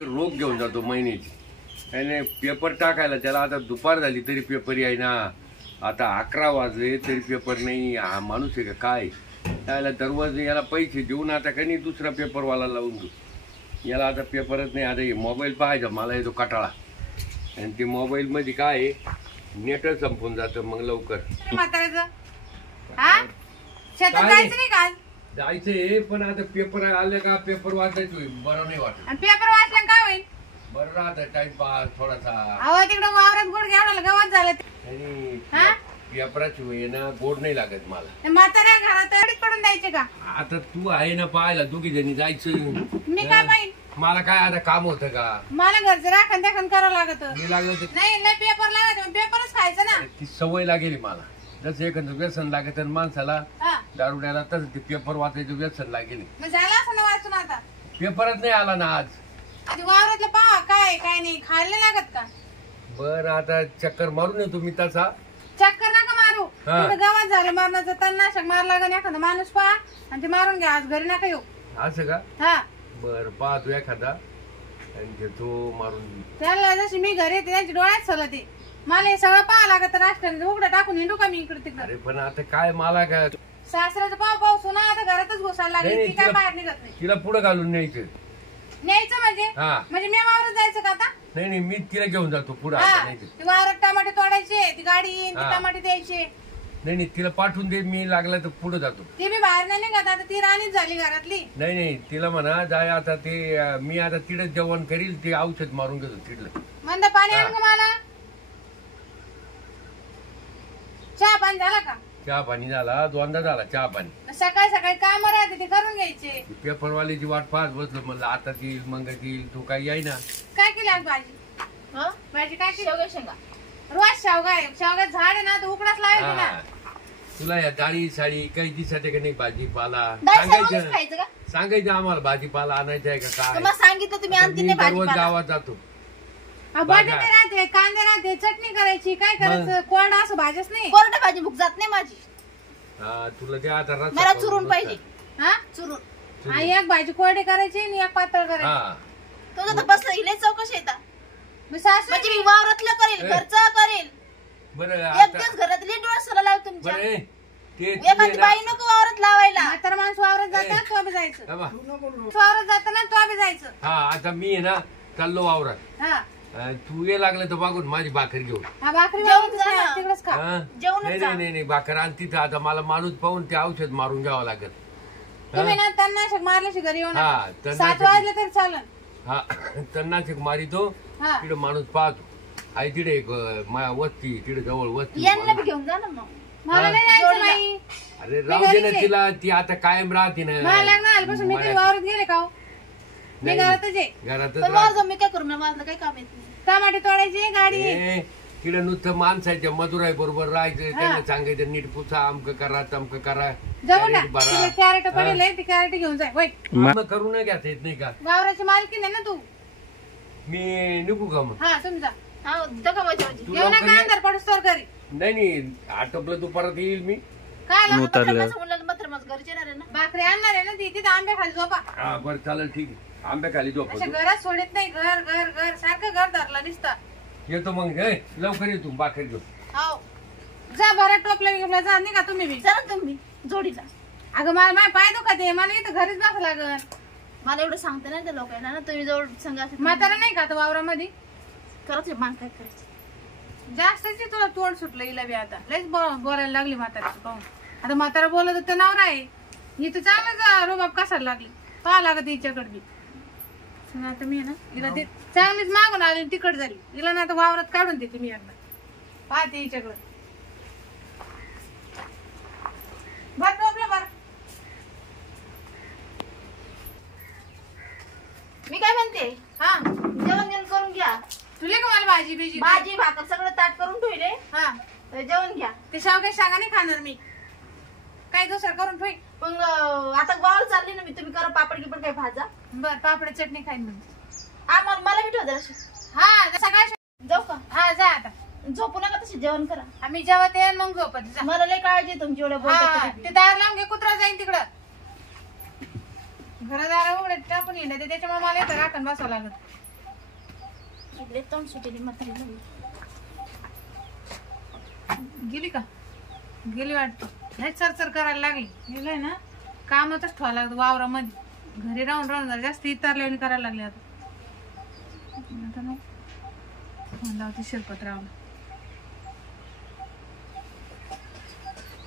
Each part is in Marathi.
रोग घेऊन जातो महिन्याची आणि पेपर टाकायला त्याला आता दुपार झाली तरी पेपर ना आता 11 वाजले तरी पेपर नाही. हा माणूस आहे का काय? त्याला दरवाजे याला पैसे देऊन आता काही दुसरा पेपरवाला लावून घेऊ. याला आता पेपरच नाही. आता मोबाईल पाहायचा मला येतो कटाळा आणि ते मोबाईलमध्ये काय आहे नेट संपून जातं मग लवकर. जायचंय पण आता पेपर आले का पेपर वाचायचं होईल बरं नाही वाटत. पेपर वाचलं काय होईल बरं राहत टाइमपास थोडासा. तिकडे वावरात गोड घ्यावं गवत झालं आणि पेपराची वेळ ना गोड नाही लागत मला. म्हाताऱ्या घरात अडीच पडून द्यायचे का? आता तू आहे ना पाहायला दोघी जणी जायचं. मी काय पाहिजे मला काय आता काम होतं का? मला घरचं राखण देखण करावं लागत. मी लागलं नाही नाही पेपर लागत पेपरच खायचं ना. ती सवय लागेली मला. जसं एखादं व्यसन लागत माणसाला दारुड्याला तसं ते पेपर वाचायचं व्यसन लागेल. झालं असं ना वाचून आता पेपरच नाही आला ना आज. वावरातलं पहा काय काय नाही खायला लागत का? बरं आता चक्कर मारून येतो मी तसा. चक्कर नका मारू. गावात झालं मारण्याचं तणनाशक मारला लागेल एखादा माणूस पहा आणि ते मारून घ्या. आज घरी नका येऊ. असं का? हा बर पाहतो एखादा आणि घेतो मारून. त्याला जशी मी घरी येते त्यांच्या डोळ्यात सगळं ते मला हे सगळं पाहा लागत. राष्ट्राने उघडं टाकून हिंडू का मी इकडे तिकडे? अरे पण आता काय मला काय सासऱ्याचं पाव सुना आता घरातच घुसायला लागली. ती काय बाहेर निघत नाही. तिला पुढे घालून न्यायचं. न्यायचं म्हणजे मी वावरात जायचं का आता? नाही मी तिला घेऊन जातो पुढे. वावरात टमाटे तोडायचे ती गाडी येईन टमाटे द्यायचे. नाही तिला पाठवून दे मी लागला तर पुढे जातो. ती मी बाहेर नाही निघत आता. ती राणीच झाली घरातली. नाही तिला म्हणा जाय आता ते मी आता तिकडे जेवण करील ते औषध मारून घेतो तिकडलं. मंद पाणी आण का मला? चहा पाणी झाला का? चहा पाणी झाला दोनदा झाला चहा पाणी. सकाळी सकाळी काम राहते ते करून घ्यायचे. पेपरवाल्याची वाट पाहत बसलो म्हणलं आता येईल मग येईल. तू काय याय ना. काय केली आज भाजी? भाजी काय केली? शेवगा शेंगा. रोज शेवगा आहे. शेवगा झाड आहे ना तर उकडाच लावायची ना. तुला या डाळी साडी काही दिसत का नाही? भाजीपाला सांगायचं आम्हाला भाजीपाला आणायचा आहे का काय? सांगितलं तुम्ही दररोज गावात जातो. बटाटे राहते कांदे राहते चटणी करायची काय करायचं? कोरडा असं भाजीच नाही. कोरडा भाजी भूक जात नाही माझी. तुला ते आता मला चुरून पाहिजे. हा चुरून. एक भाजी कोरडी करायची आणि एक पातळ करायची. तुझं तर बसलं हिले चौकशी येतात. म्हणजे मी वावरातलं करेल घरचं करेल. बरं एक दिवस घरातली डोळा सोला लाव तुमच्या. एखादी बाई नको वावरात लावायला. म्हातारा माणूस वावरात जातात तो बी जायचं. वावरात जाताना तो बी जायचं. हा आता मी आहे ना चाललो वावरात. हा तू ये लागलं तर बघून माझी भाकर घेऊन. हा भाकरी तिकडेच खा. नाही भाकर आणि तिथं आता मला माणूस पाहून ते औषध मारून घ्यावं लागत. तुम्ही ना तणनाशक मारल्याशी घरी येऊन 7 वाजले तरी चालेल. हा तणनाशक मारितो तिकडे माणूस पाहतो. आई तिकडे एक वस्ती तिकडे जवळ वस्ती. घेऊन जा ना मग. मला नाही जायचं नाही. अरे राहू दे ना तिला. ती आता कायम राहते ना. मला लग्न आल्यापासून मी काही वावरात गेले का? मी घरातच आहे. घरातच मी काय करू ना माझं काही काम येत नाही. टमाटे तोडायची गाडी. तिकडे नुसतं माणसाच्या मधुराई बरोबर राहायचं. त्यांना सांगायचं नीट पुसा अमक करा तमक करा. कॅरेट पडेल ती कॅरेट घेऊन जाय. करू न घेता येत नाही का? वावराची मालकी नाही ना तू. मी निघू का मग? हा समजा नाही आटोपलं तू परत येईल मी. काय भाकरी आणणार आहे ना ती तिथे आंबे खाली झोपा. बरं चालेल ठीक आहे. आंबे खाली झोपा. घरात सोडत नाही. घर घर घर सारखं घर धरलं दिसतं. येतो मग लवकर येतो भाकर घेऊन. हो जा बरं टोपल्या जा नाही का तुम्ही बी. चला तुम्ही जोडीला. अगं मला माझ्या पाय दुखते. मला इथं घरीच बसावं लागल. मला एवढं सांगते ना त्या लोकांना ना तुम्ही जवळ संघ म्हातारा नाही का आता वावरामध्ये करत मान काय करायचं. जास्तच तुला तोंड सुटलं हिला बी आता. लयच बोलायला लागली म्हाताऱ्याचं पाहून. आता म्हातारा बोलत होतं नवरा आहे. इथं चांगलंच रोबाब कसायला लागली. पाहा लागत हिच्याकडे बी. आता मी ना हिला ते चांगलीच मागून आली तिकड झाली. हिला ना आता वावरात काढून देते मी एकदा. पाहते हिच्याकडे. बर टोपलं बर. मी काय म्हणते हा जेवण करून घ्या. तुले का मला भाजी बिजी भाजी भाकर सगळं ताट करून ठेवले. हा जेवण घ्या. ते शेवगे शागा नाही खाणार मी. काय दुसरं करून ठेव. मग आता वावर चालली ना मी. तुम्ही करा पापड गिपड काही भाजा. बर पापड चटणी खाईन मी. मला बी ठेव जरा. हा सकाळी जाऊ का? हा जा आता. झोपू नका तशी जेवण करा. आम्ही जेवत येईन मग झोपत. मला लय काळजी तुमची एवढ्या बोलतात. ते दार लावून घे कुत्रा जाईन तिकडं. घरादारा उघडे टाकून येणार त्याच्यामुळे मला इथं राखण बसावं लागत. इकडे तोंड सुटेली म्हातारी गेली का? गेली वाटतं. नाही चरचर करायला लागली. गेलंय ना कामातच ठेवायला लागतं वावरामध्ये. घरी राहून राहून जरा जास्त इतारल्याने करायला लागले आता. आता ना फोन लावते शिरपतरावला.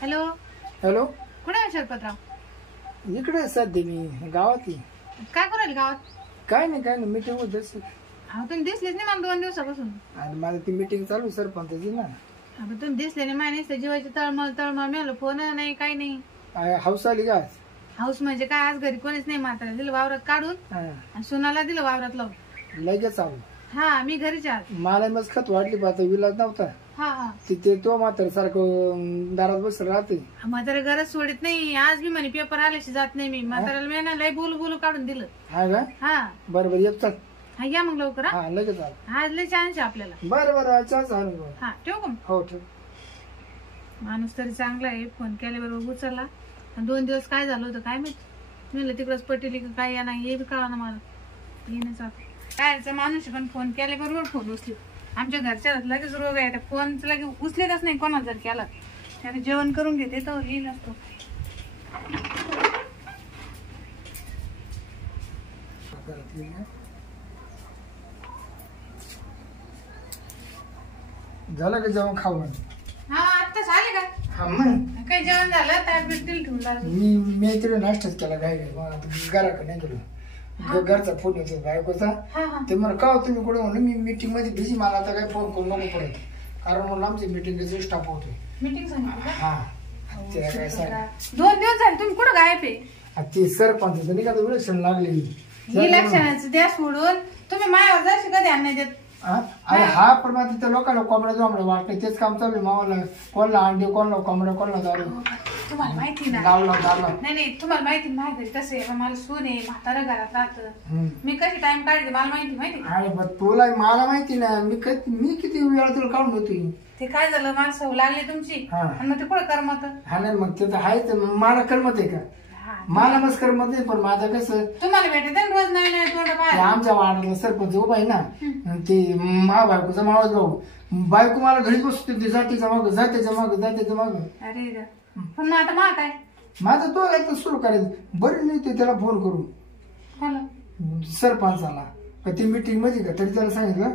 हॅलो हॅलो, कुठे आहे शिरपतराव? इकडे सध्या मी गावात आहे. काय करू राहिले गावात? काय नाही मीटिंग होत असेल. अहो तुम्ही दिसलेच नाही मला 2 दिवसापासून. आणि मला ती मीटिंग चालू सरपंचाची ना. अगं तुम्ही दिसले नाही माहिती जीवाची तळमळ मिळालं. फोन नाही काही नाही. हाऊस आली का? हाऊस म्हणजे काय आज घरी कोणीच नाही. म्हातारा दिलं वावरात काढून आणि सुनाला दिलं वावरात लावून. लगेच आलो. हा मी घरीच आहे. मला मग खत वाटली पाहता विलाज नव्हता. हा हा तिथे तो म्हातारा सारखं दारात बस राहते. म्हातारा गरज सोडित नाही. आज मी म्हणे पेपर आल्याशी जात नाही मी. म्हाताऱ्याला मी ना लय बोलू बोलू काढून दिलं. हा का? हा बरोबर येत चल. हा या मग लवकर. हा लगेच आलो. आज लय चान्स आहे आपल्याला. बरं चान्स आलो. हा ठेवू का? हो ठेव. माणूस तरी चांगला आहे. फोन केल्याबरोबर उचलला. 2 दिवस काय झालं होतं काय माहित. म्हणलं तिकडच पटेली का काय या नाही हे बी कळा ना मला. येण्याचा कायचा माणूस पण फोन केल्याबरोबर फोन उचली. आमच्या घरच्या लगेच रोग आहे. फोन लगेच उचलेतच नाही कोणाला जर केला. त्याने जेवण करून घेते तो येईल असतो. झालं का जेवण खाऊन? हा आत्ताच आले का? हा मग काही जेवण झालं ताट बिस्तील ठेवून लागलं. मी इकडे नाश्ताच केला. काय घराकडे नाही गेलो. घरचा फोन येतो बायकोचा. ते मला का तुम्ही कुठे म्हणून मी मीटिंग मध्ये बिझी. मला आता काही फोन करू नको पडत. कारण म्हणून आमची मीटिंग स्टाफ होतोय. मीटिंग सांगितलं का? हा तिला काय सांग. 2 दिवस झाले तुम्ही कुठं गायब आहे? ती सरपंच नाही का विलक्षण लागली. इलेक्शनाचं द्या सोडून तुम्ही मायावर जशी कधी ध्यान देत. अरे हा पण आता त्या लोकांना कोंबड्या जोंबड्या वाटते तेच काम चालू आहे. मावाला कोणला अंडे कोणला कोंबड्या कोणला दारू तुम्हाला माहिती ना. लावला नाही तुम्हाला माहिती माझ्या घरी कसं आहे. मला सून आहे. म्हातारा घरात राहतं. मी कशी टाइम काढते मला माहिती. अरे पण तुला मला माहिती ना. मी किती वेळा तुला काढून होती. ते काय झालं मला सवय लागली तुमची. आणि मग ते कुठं करमत. हा नाही मग ते तर आहेच. मला करमत आहे का? मला मस्त करमत नाही. पण माझं कसं तुम्हाला भेटत रोज नवीन तोंड पाय. आमच्या वाड्याला सरपंच उभा आहे ना. ते मा बायकोचा मावस भाऊ. बायको मला घरी बसते. जातीच्या माग जात्याच्या माग. अरे पण मग आता मा काय माझं तो एकदा सुरू करायचं. बरं नाही ते त्याला फोन करू सरपंचाला ती मीटिंग मध्ये का तरी त्याला सांगितलं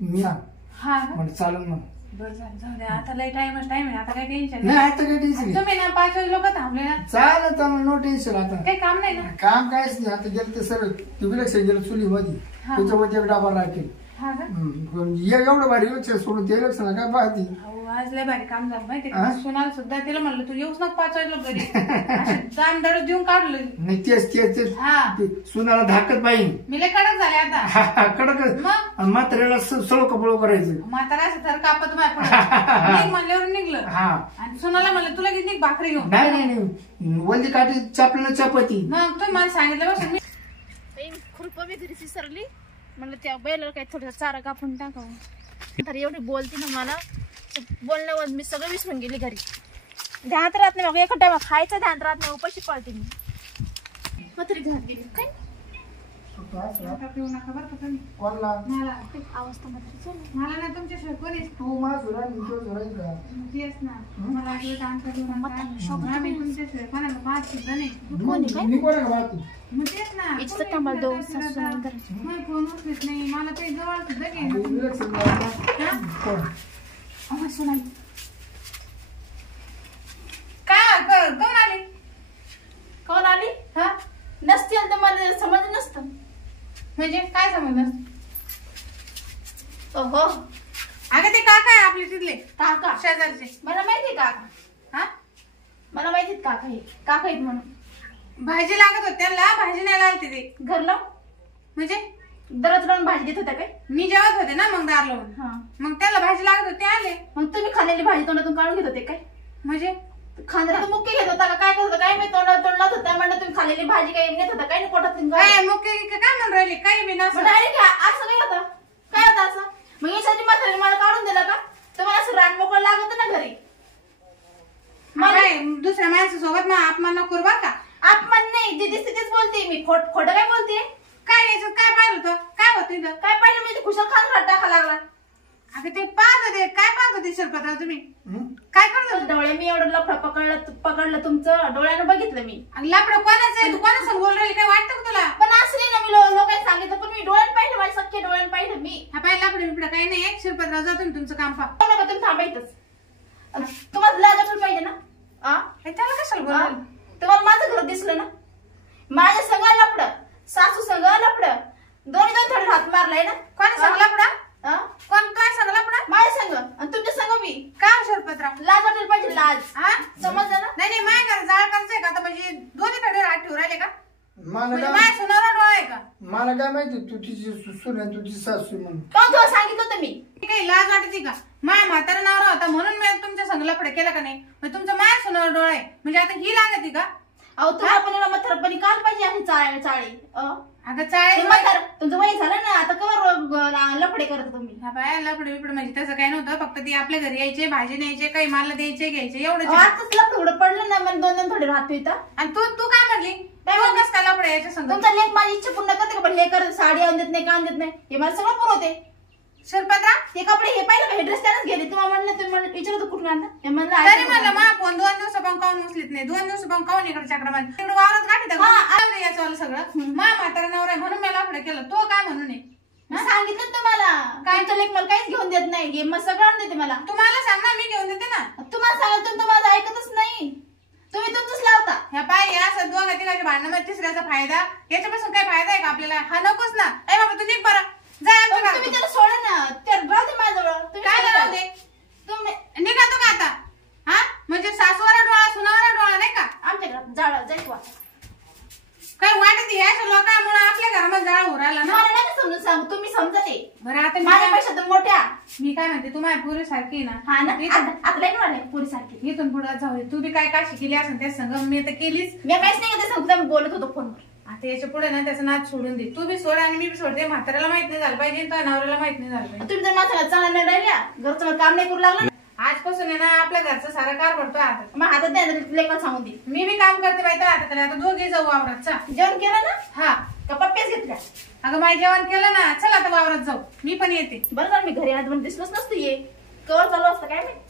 मी म्हणजे चालून मग. बरं झालं जाऊ द्या. आता लय टाइम आहे. आता काही टेन्शन नाही. आता काही टेन्शन तुम्ही ना 5 वाजे लोक थांबले ना. चालेल नो टेन्शन. आता काही काम नाही ना. काम कायच नाही. आता गेलं ते सरळ विलक्षण गेलं चुली मध्ये. त्याच्यावरती एक डाबा राखेल. एवढं भारी इलेक्शन सोडून ते इलेक्शन काय पाहते. आज लय भारी काम झालं माहिती का? सोनाला सुद्धा तिला म्हणलं तू येऊच नको 5 वाजता घरी. दाम देऊन काढलं. नाही तेच सुनाला धाकत पाहिजे. मी लय कडक झाले आता. कडक म्हाताऱ्याला सळो कपडो करायचं. म्हातारा असं तर कापत माझ्या म्हणल्यावर निघलं. आणि सुनाला म्हणलं तुला किती भाकरी घेऊन. नाही वल्दी काठी चापलं चपाती. मग तुम्ही मला सांगितलं बस मी खुरपं मी घरी विसरली. म्हणलं त्या बैलाला काही थोडं चारा कापून टाकावं. तर एवढी बोलते ना मला. बोलण्यावर मी सगळं विसरून गेली घरी. ध्यानात राहत नाही. मग एका टाइम खायचं ध्यान राहत नाही. उपाशी पळते मी. मग तरी घरात गेली काय पिऊ नका बरं का तुम्ही. कोणला अवस्था मला ना तुमच्याशिवाय कोणीच तू माझ का तेच ना. मला आठवत आमचा देऊ नका. आम्ही तुमच्याशिवाय कोणाला पाहत सुद्धा नाही. मी कोणा पाहतो. मग तेच ना. मग फोन उचलत नाही. मला काही जवळ सुद्धा सोनाली काय कोण आली? कोण आली? हा नसती तर मला समज नसतं. म्हणजे काय समजलं? ओहो अगं ते काका आहे आपले तिथले. काका शेजारचे. मला माहिती काका. मला माहितीत काका हे काका आहेत म्हणून. भाजी लागत होती त्यांना. भाजी नाही लागली ते घरला. म्हणजे दररोज लावून भाजी देत होत्या काय? मी जेवत होते ना मग दार लावून. मग त्याला भाजी लागत होती आले. मग तुम्ही खाल्लेली भाजी तोंडातून काढून घेत होते काय? म्हणजे खांद्याला मुक्के घेत होता का काय करत होता काय? मी तोंडात होता म्हणलं तुम्ही खाल्लेली भाजी काही नेत होता काय? नाही पोटात काय मुक्के काय म्हणून राहिले? काही बी नसतं. डायरेक्ट असं काय होतं? काय होतं असं? मग यासाठी म्हातारीने मला काढून दिलं का? तुम्हाला असं रान मोकळं लागत ना घरी. दुसऱ्या माणसासोबत मग अपमान नको बरं का. अपमान नाही. जे दिसते तेच बोलते मी. खोटं काय बोलते? काय याच्यात काय पाहिलं होतं? काय काय होत इथं? काय पाहिलं मी ते खुशाल खान टाका लागला. अगं ते पाहत होते, काय पाहत होते शिरपतराव तुम्ही? हं? काय करत होते? डोळे मी एवढं लफडा पकडलं तुमचं डोळ्यानं बघितलं मी. लापडं कोणाचं आहे? तू कोणासंग बोल राहिली? काय वाटतं का तुला? पण असली ना मी लोकांनी सांगितलं पण मी डोळ्यानं पाहिलं माझ्या सख्खे डोळ्यानं पाहिलं मी. हा पाय लापडं बिपडं काही नाही. शिरपतराव जा तुम्ही तुमचं काम पहा. नका तुम्ही थांबायचंच. तुम्हाला लाज वाटलं पाहिजे ना. त्याला कशाला बोल? तुम्हाला माझं घर दिसलं ना. माझ्या संग लफडं सासू संग लफडं दोन्ही थोडे हात मारलाय ना. कोणी सांग लापडा? हा? कोण काय सांग लापडा? माझ्या संग आणि तुमच्या संग मी. काय शिरपतराव? लाज वाटेल पाहिजे लाज. हा समजलं ना. नाही माझ्या घरात जाळ करायचंय का? आता म्हणजे दोन्ही कडे हात ठेवून राहिले का? मला म्हणजे काय माझ्या सुनावरा डोळा आहे का? मला काय माहिती तू तिची सून आहे तुझी सासू म्हणून. काहून तुला सांगितलं होतं मी. काही लाज वाटते का? माया म्हातारा नवरा होता म्हणून मी तुमच्या संग लफडे केला का नाही? मग तुमचा माया सुनावर डोळा आहे म्हणजे आता ही लागते का? अहो तुम्हाला पण एवढं म्हातारपणी काल पाहिजे आहे चाळी. अगं चाळे तुमचं वय झालं ना आता कवर लफडे करत तुम्ही. हा बाय लफडे बिपडे म्हणजे तसं काही नव्हतं. फक्त ती आपल्या घरी यायचे, भाजी न्यायचे, काही मला द्यायचे घ्यायचे एवढं. आताच लफडं पडलं ना मला दोन थोडे राहतो इथं. आणि तू काय म्हणली? कस काय लफडे यायच्या संग? तुमचा लेख माझी इच्छा पूर्ण करते का? पण हे करत साडी आणून देत नाही काम देत नाही हे मला सगळं पुरवते. शिरपतराव ते कपडे हे पाहिलं का हे ड्रेस त्यानंच गेले. तुम्हाला म्हणलं तुम्ही म्हणलं विचारत कुठून आणलं हे तरी म्हणलं म्हणलं मा फोन 2 दिवस पण काऊन उचलीत नाही? 2 दिवस पण काऊन इकडे चक्रमान तिकडे वावरात गाठी याचं सगळं मा म्हातारा नवरा आहे म्हणून मी लफडे केलं. तो काय म्हणून सांगितलं तुम्हाला काय तो लेख मला काहीच घेऊन देत नाही. हे मग सगळं आणून देते मला. तुम्हाला सांग ना मी घेऊन देते ना. तुम्हाला सांगितलं तुम्ही माझं ऐकतच नाही. तुम्ही तुमचंच लावता. ह्या पाय या असं दोघा तिघाच्या भांडणामध्ये तिसऱ्याचा फायदा. याच्यापासून काय फायदा आहे का आपल्याला? हा नकोच ना. ए बाबा तू निघ बरं जा. पण तुम्ही त्याला सोडा ना. त्या राहू दे माझ्याजवळ. तुम्ही काय राहू दे? तुम्ही निघातो का आता? हा म्हणजे सासूवाला डोळा सुनावाला डोळा नाही का? आमच्या घरात जाळ जायचं वाटत. काय वाटत यायचं लोकांमुळे आपल्या घरामध्ये जाळ उरायला ना. मला नाही समजून सांगू तुम्ही समजते. बरं आता माझ्यापेक्षा तर मोठ्या. मी काय म्हणते तू माझ्या पुरी सारखी ना. हा ना आता नाही वाटले पुरी सारखी. इथून पुढे जाऊ दे. तू बी काय काशी केली असेल त्या संग मी तर केलीच. मी काहीच नाही ते सांगतो. आम्ही बोलत होतो फोनवर. आता याच्या पुढे ना त्याचा नाच सोडून दे. तू बी सोड आणि मी बी सोडते. म्हाताऱ्याला माहित नाही झालं पाहिजे तर नवऱ्याला माहित नाही झालं पाहिजे. तुम्ही जर माझ्या चांगला नाही राहिल्या घरचं काम नाही करू लागलं आजपासून आहे ना आपल्या घरचा सारा कार भरतोय आता. मग हातात द्या लेखा सांगून दे. मी बी काम करते बाई तर आता आता दोघे जाऊ वावरात. जेवण केलं ना. हा का पप्प्याच घेतल्या. अगं माझं जेवण केलं ना. चल आता वावरात जाऊ. मी पण येते. बरं झालं मी घरी आज पण दिसलोच नसतो. ये कवर चालू असतं काय माहिती.